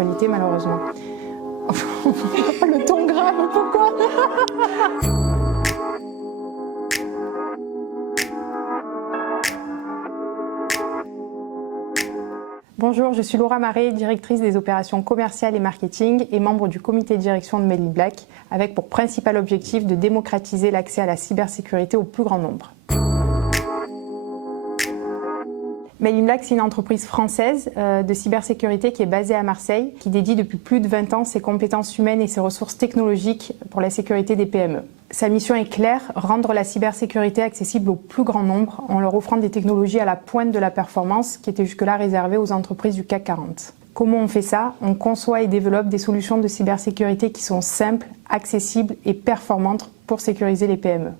Actualité, malheureusement. Le ton grave, pourquoi? Bonjour, je suis Laura Marais, directrice des opérations commerciales et marketing et membre du comité de direction de Mail in Black, avec pour principal objectif de démocratiser l'accès à la cybersécurité au plus grand nombre. Mail in Black, c'est une entreprise française de cybersécurité qui est basée à Marseille, qui dédie depuis plus de 20 ans ses compétences humaines et ses ressources technologiques pour la sécurité des PME. Sa mission est claire, rendre la cybersécurité accessible au plus grand nombre en leur offrant des technologies à la pointe de la performance qui étaient jusque-là réservées aux entreprises du CAC 40. Comment on fait ça? On conçoit et développe des solutions de cybersécurité qui sont simples, accessibles et performantes pour sécuriser les PME.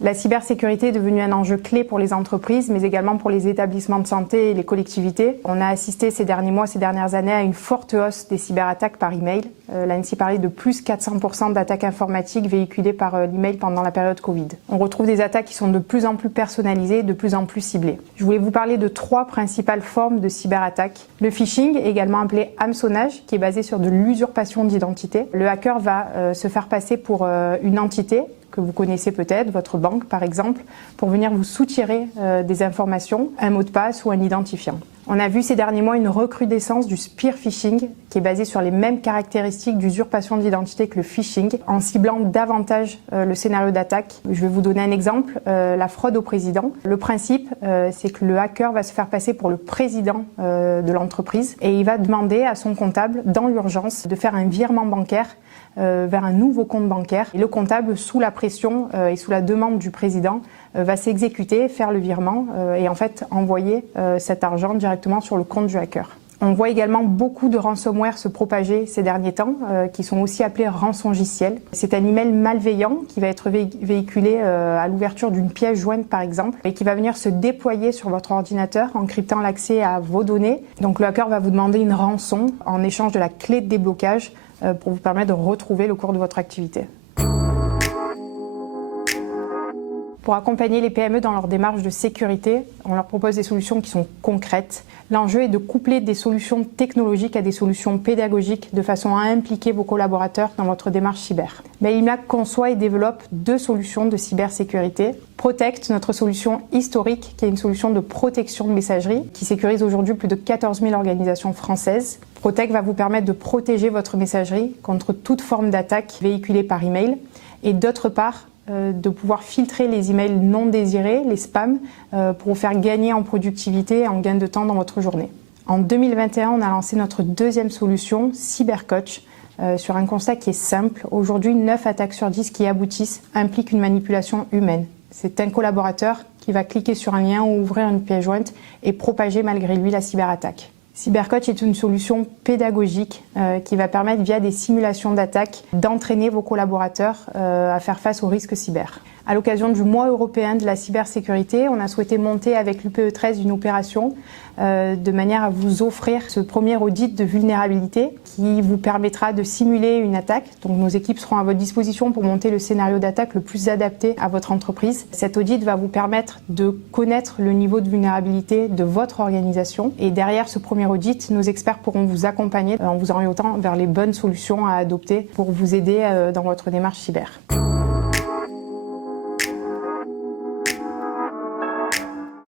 La cybersécurité est devenue un enjeu clé pour les entreprises, mais également pour les établissements de santé et les collectivités. On a assisté ces derniers mois, ces dernières années à une forte hausse des cyberattaques par email. L'ANSSI parlait de plus 400% d'attaques informatiques véhiculées par l'email pendant la période Covid. On retrouve des attaques qui sont de plus en plus personnalisées, de plus en plus ciblées. Je voulais vous parler de 3 principales formes de cyberattaques. Le phishing, également appelé hameçonnage, qui est basé sur de l'usurpation d'identité. Le hacker va se faire passer pour une entité que vous connaissez peut-être, votre banque par exemple, pour venir vous soutirer des informations, un mot de passe ou un identifiant. On a vu ces derniers mois une recrudescence du spear phishing qui est basé sur les mêmes caractéristiques d'usurpation d'identité que le phishing, en ciblant davantage le scénario d'attaque. Je vais vous donner un exemple, la fraude au président. Le principe, c'est que le hacker va se faire passer pour le président de l'entreprise et il va demander à son comptable, dans l'urgence, de faire un virement bancaire vers un nouveau compte bancaire. Et le comptable, sous la pression et sous la demande du président, va s'exécuter, faire le virement et en fait envoyer cet argent directement sur le compte du hacker. On voit également beaucoup de ransomware se propager ces derniers temps, qui sont aussi appelés rançongiciels. C'est un email malveillant qui va être véhiculé à l'ouverture d'une pièce jointe par exemple, et qui va venir se déployer sur votre ordinateur en cryptant l'accès à vos données. Donc le hacker va vous demander une rançon en échange de la clé de déblocage pour vous permettre de retrouver le cours de votre activité. Pour accompagner les PME dans leur démarche de sécurité, on leur propose des solutions qui sont concrètes. L'enjeu est de coupler des solutions technologiques à des solutions pédagogiques de façon à impliquer vos collaborateurs dans votre démarche cyber. Mail in Black conçoit et développe 2 solutions de cybersécurité. Protect, notre solution historique, qui est une solution de protection de messagerie, qui sécurise aujourd'hui plus de 14 000 organisations françaises. Protect va vous permettre de protéger votre messagerie contre toute forme d'attaque véhiculée par email. Et d'autre part, de pouvoir filtrer les emails non désirés, les spams, pour vous faire gagner en productivité et en gain de temps dans votre journée. En 2021, on a lancé notre 2e solution, Cybercoach, sur un constat qui est simple. Aujourd'hui, 9 attaques sur 10 qui aboutissent impliquent une manipulation humaine. C'est un collaborateur qui va cliquer sur un lien ou ouvrir une pièce jointe et propager malgré lui la cyberattaque. Cybercoach est une solution pédagogique qui va permettre, via des simulations d'attaque, d'entraîner vos collaborateurs à faire face aux risques cyber. À l'occasion du mois européen de la cybersécurité, on a souhaité monter avec l'UPE13 une opération de manière à vous offrir ce premier audit de vulnérabilité qui vous permettra de simuler une attaque. Donc nos équipes seront à votre disposition pour monter le scénario d'attaque le plus adapté à votre entreprise. Cet audit va vous permettre de connaître le niveau de vulnérabilité de votre organisation et derrière ce premier audit, nos experts pourront vous accompagner en vous orientant vers les bonnes solutions à adopter pour vous aider dans votre démarche cyber.